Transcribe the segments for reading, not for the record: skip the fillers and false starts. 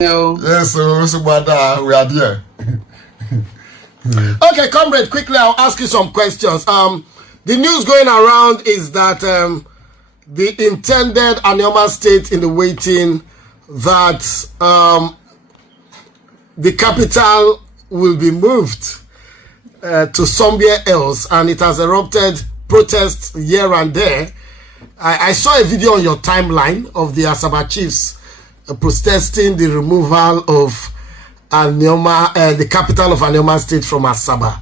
Yes, so we are there. Okay, comrade, quickly, I'll ask you some questions. The news going around is that the intended Anioma State in the waiting, that the capital will be moved to somewhere else, and it has erupted protests here and there. I saw a video on your timeline of the Asaba chiefs protesting the removal of Anioma, the capital of Anioma State from Asaba.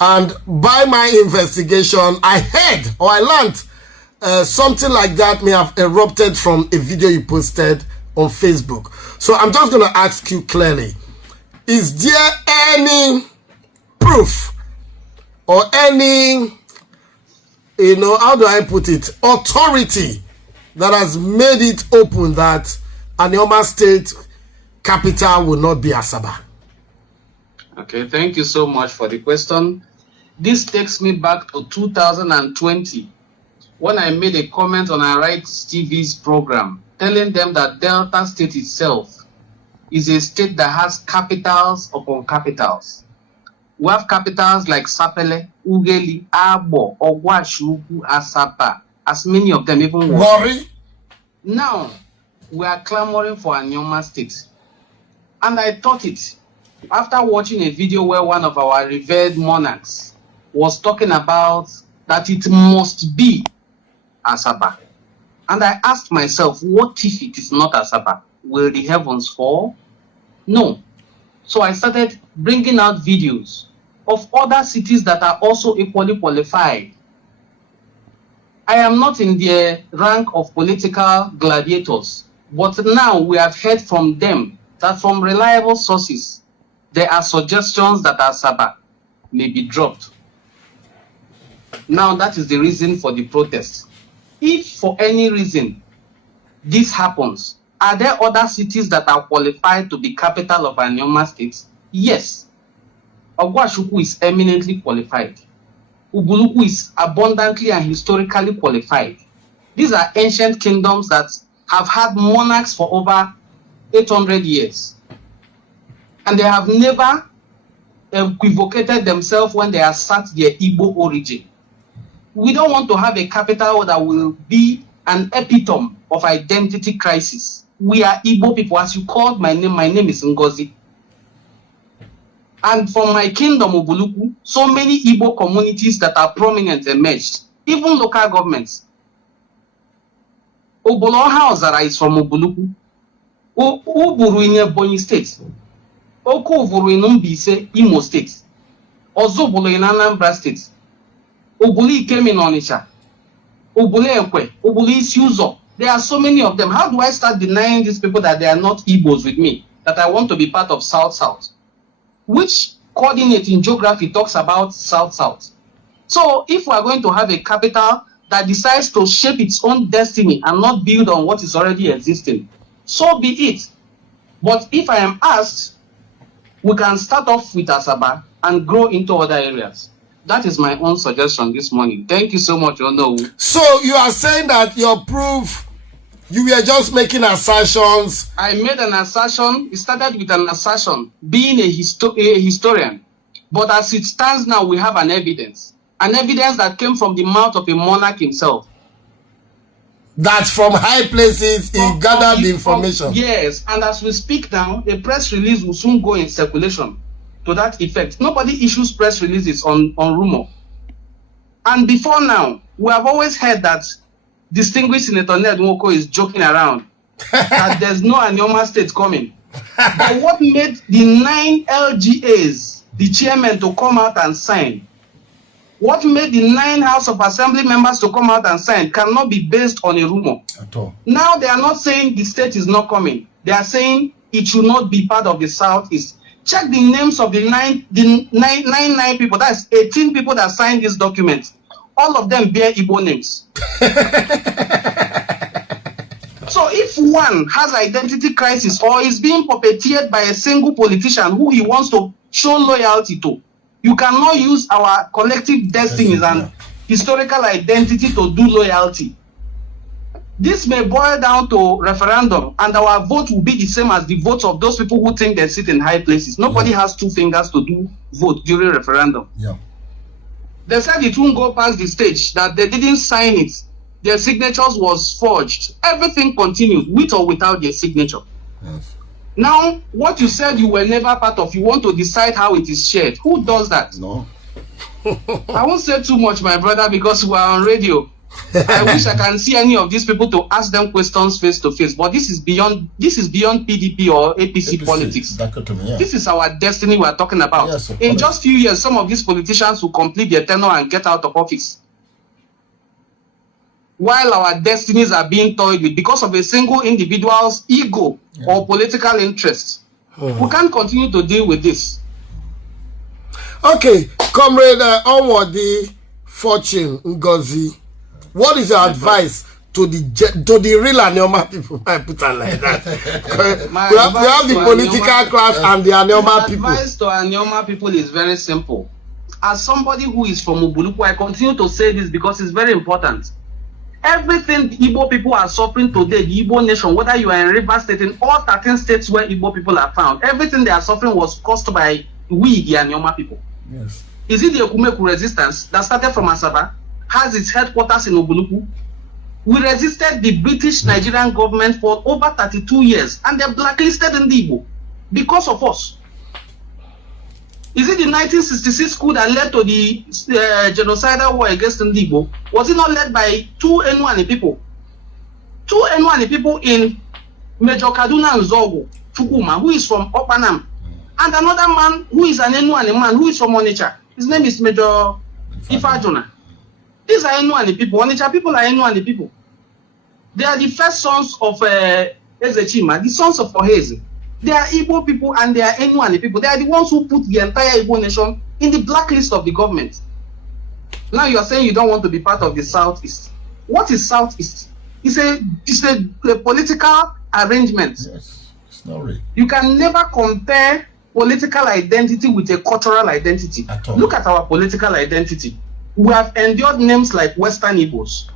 And by my investigation, I heard or I learned something like that may have erupted from a video you posted on Facebook. So I'm just going to ask you clearly, is there any proof or any, how do I put it, authority that has made it open that Anioma State capital will not be Asaba? Okay, thank you so much for the question. This takes me back to 2020 when I made a comment on Arise TV's program telling them that Delta State itself is a state that has capitals upon capitals. We have capitals like Sapele, Ugeli, Abo, Ogwashuku, Asapa, as many of them even worse. Now, we are clamoring for Anioma State. And I thought it after watching a video where one of our revered monarchs was talking about that it must be Asaba. And I asked myself, what if it is not Asaba? Will the heavens fall? No. So I started bringing out videos of other cities that are also equally qualified. I am not in the rank of political gladiators, but now we have heard from them that from reliable sources, there are suggestions that Asaba may be dropped. Now that is the reason for the protest. If for any reason this happens, are there other cities that are qualified to be capital of Anioma State? Yes. Ogwashuku is eminently qualified. Ubuluku is abundantly and historically qualified. These are ancient kingdoms that have had monarchs for over 800 years. And they have never equivocated themselves when they assert their Igbo origin. We don't want to have a capital that will be an epitome of identity crisis. We are Igbo people. As you called my name is Ngozi. And from my kingdom, Ubuluku, so many Igbo communities that are prominent emerged, even local governments. Oboloha Ozara is from Ubuluku. Uburu in Ebonyi State. Okuvuru in Mbise, Imo State. Ozobolo in Anambra State. Ubuli came in Onitsha. Ubuli Ekwe. Ubuli Isiuzo. There are so many of them. How do I start denying these people that they are not Igbos with me? That I want to be part of South-South? Which coordinate in geography talks about South-South? So if we are going to have a capital that decides to shape its own destiny and not build on what is already existing, so be it. But if I am asked, we can start off with Asaba and grow into other areas. That is my own suggestion this morning. Thank you so much, Ono. So you are saying that your proof, you were just making assertions. I made an assertion. It started with an assertion, being a historian. But as it stands now, we have an evidence that came from the mouth of a monarch himself. That from high places he gathered the information. Yes, and as we speak now, a press release will soon go in circulation to that effect. Nobody issues press releases on rumor. And before now, we have always heard that distinguished Senator Ned Nwoko is joking around that there's no Anioma State coming. But what made the 9 LGAs, the chairman, to come out and sign? What made the 9 House of Assembly members to come out and sign cannot be based on a rumor. At all. Now they are not saying the state is not coming. They are saying it should not be part of the Southeast. Check the names of the nine people. That's 18 people that signed this document. All of them bear Igbo names. So if one has identity crisis or is being puppeteered by a single politician who he wants to show loyalty to, you cannot use our collective destinies and historical identity to do loyalty. This may boil down to referendum, and our vote will be the same as the votes of those people who think they sit in high places. Nobody has two fingers to do vote during referendum. Yeah. They said it won't go past the stage, that they didn't sign it. Their signatures was forged. Everything continued, with or without their signature. Yes. Now, what you said you were never part of, you want to decide how it is shared. Who does that? No. I won't say too much, my brother, because we are on radio. I wish I can see any of these people to ask them questions face to face. But this is beyond PDP or APC politics. Yeah. This is our destiny we are talking about. Yes, in just few years, some of these politicians will complete their tenure and get out of office, while our destinies are being toyed with because of a single individual's ego or political interest. We can't continue to deal with this. Okay, Comrade Onwadi Fortune Ngozi, what is your advice to the real Anioma people? I put it like that. we have the political class and the Anioma people. My advice to Anioma people is very simple. As somebody who is from Ubuluku, I continue to say this because it's very important. Everything the Igbo people are suffering today, the Igbo nation, whether you are in Rivers State, in all 13 states where Igbo people are found, everything they are suffering was caused by we, the Anioma people. Yes. Is it the Okumeku resistance that started from Asaba, has its headquarters in Ubuluku? We resisted the British Nigerian government for over 32 years, and they're blacklisted in the Igbo because of us. Is it the 1966 coup that led to the genocidal war against Igbo? Was it not led by two Enuani people? Two Enuani people in Major Kaduna and Zogo, Chukuma, who is from Opanam, and another man who is an Enuani man who is from Onitsha. His name is Major Ifajona. These are Enuani people. Onitsha people are Enuani people. They are the first sons of Ezechima, the sons of Oheze. They are Igbo people and they are Enuani people. They are the ones who put the entire Igbo nation in the blacklist of the government. Now you are saying you don't want to be part of the Southeast. What is Southeast? It's a political arrangement. Yes. It's not real. You can never compare political identity with a cultural identity. At all. Look at our political identity. We have endured names like Western Igbos,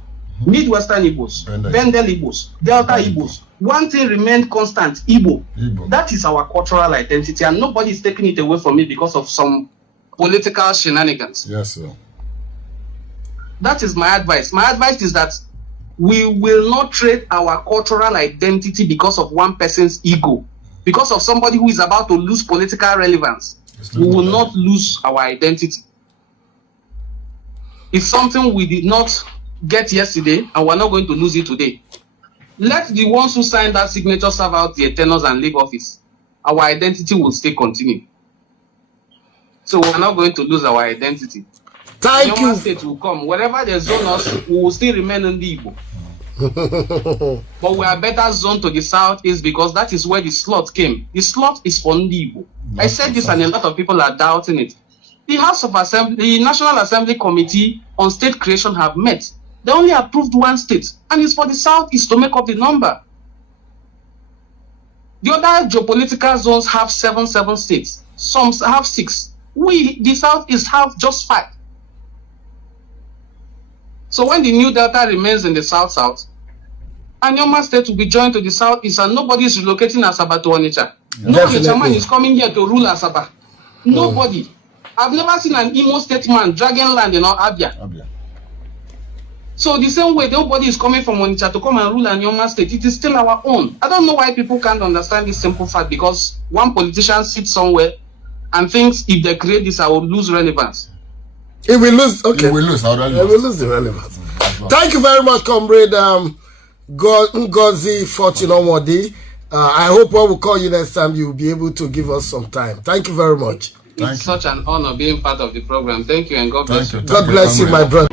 Midwestern Igbos, Bendel Igbos, Delta Igbos. One thing remained constant: Igbo. That is our cultural identity, and nobody is taking it away from me because of some political shenanigans. Yes, sir. That is my advice. My advice is that we will not trade our cultural identity because of one person's ego, because of somebody who is about to lose political relevance. We will not lose our identity. It's something we did not get yesterday, and we're not going to lose it today. Let the ones who signed that signature serve out their tenures and leave office. Our identity will still continue. So we're not going to lose our identity. Thank you. Anim-Oma State will come. Wherever they zone us, we will still remain in the Igbo. But we are better zoned to the southeast because that is where the slot came. The slot is for the Igbo. I said this and a lot of people are doubting it. The House of Assembly, the National Assembly Committee on State Creation have met. They only approved one state, and it's for the Southeast to make up the number. The other geopolitical zones have 7 states. Some have 6. We, the Southeast, have just 5. So when the new Delta remains in the South-South, Anioma State will be joined to the Southeast, and nobody is relocating Asaba to Onitsha. No Onitsha man is coming here to rule Asaba. Nobody. I've never seen an Imo State man dragging land in Abia. So the same way, nobody is coming from Onitsha to come and rule Anioma State. It is still our own. I don't know why people can't understand this simple fact, because one politician sits somewhere and thinks if they create this, I will lose relevance. It will lose. Okay. It will lose. It will lose the relevance. Thank you very much, Comrade Ngozi Fortune Onwadi. I hope when we call you next time, you will be able to give us some time. Thank you very much. It's such an honor being part of the program. Thank you, and God bless you. God bless you, my brother.